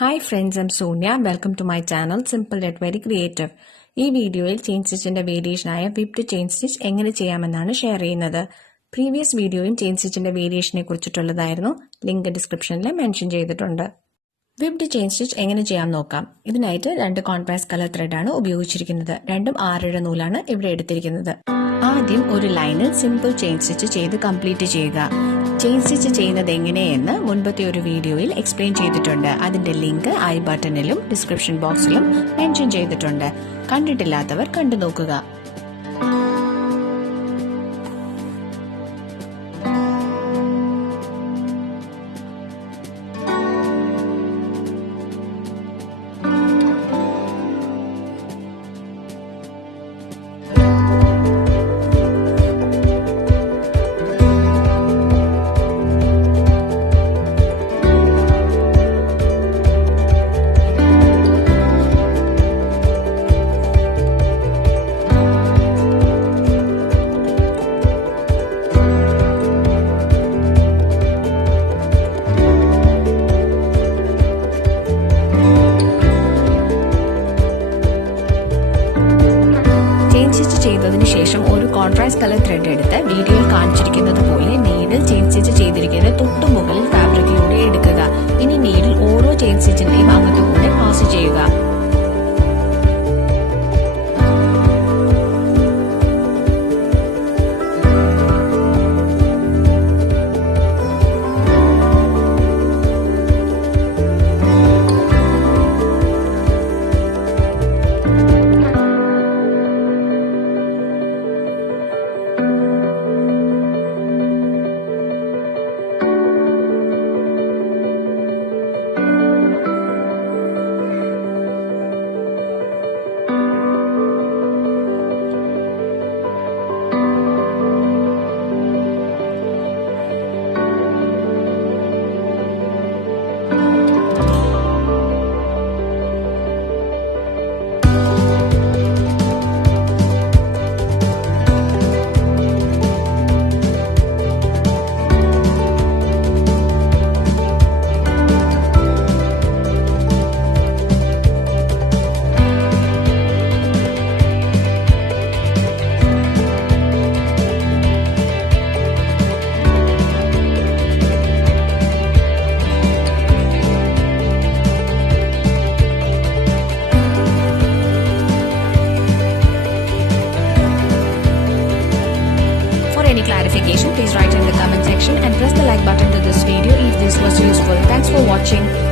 Hi friends, I'm Sonia. Welcome to my channel Simple Yet Very Creative. ഈ വീഡിയോയിൽ chain സ്റ്റിച്ചിന്റെ വേരിയേഷനായ whipped chain stitch എങ്ങനെ ചെയ്യാമെന്നാണ് share ചെയ്യുന്നത്. Previous വീഡിയോയും ചെയിൻ സ്റ്റിച്ചിന്റെ വേരിയേഷനെ കുറിച്ചിട്ടുള്ളതായിരുന്നു. ലിങ്ക് ഡിസ്ക്രിപ്ഷനിൽ മെൻഷൻ ചെയ്തിട്ടുണ്ട്. വിപ്ഡ് ചെയിൻ സ്റ്റിച്ച് എങ്ങനെ ചെയ്യാൻ നോക്കാം. ഇതിനായിട്ട് 2 കോൺട്രാസ്റ്റ് കളർ ത്രെഡാണ് ഉപയോഗിച്ചിരിക്കുന്നത്. രണ്ടും 6 നൂലാണ് ഇവിടെ എടുത്തിരിക്കുന്നത്. ആദ്യം ഒരു ലൈനിൽ സിമ്പിൾ ചെയിൻ സ്റ്റിച്ച് ചെയ്ത് കംപ്ലീറ്റ് ചെയ്യുക. ചെയിൻ സ്റ്റിച്ച് ചെയ്യുന്നത് എങ്ങനെയെന്ന് മുൻപത്തെ ഒരു വീഡിയോയിൽ എക്സ്പ്ലെയിൻ ചെയ്തിട്ടുണ്ട്. അതിന്റെ ലിങ്ക് ഐ ബട്ടണിലും ഡിസ്ക്രിപ്ഷൻ ബോക്സിലും മെൻഷൻ ചെയ്തിട്ടുണ്ട്. കണ്ടിട്ടില്ലാത്തവർ കണ്ടു നോക്കുക. ചെയ്തതിനു ശേഷം ഒരു കോൺട്രാസ്റ്റ് കളർ ത്രെഡ് എടുത്ത് വീഡിയോയിൽ കാണിച്ചിരിക്കുന്നത് പോലെ നീഡിൽ ചെയിൻ സ്റ്റിച്ച് ചെയ്തിരിക്കുന്ന തൊട്ടു മുകളിൽ ഫാബ്രിക്കിലൂടെ എടുക്കുക. ഇനി നീഡിൽ ഓരോ ചെയിൻ സ്റ്റിച്ചിന്റെയും അകത്തുകൂടെ പാസ് ചെയ്യുക. Any clarification, please write in the comment section and press the like button to this video if this was useful. Thanks for watching.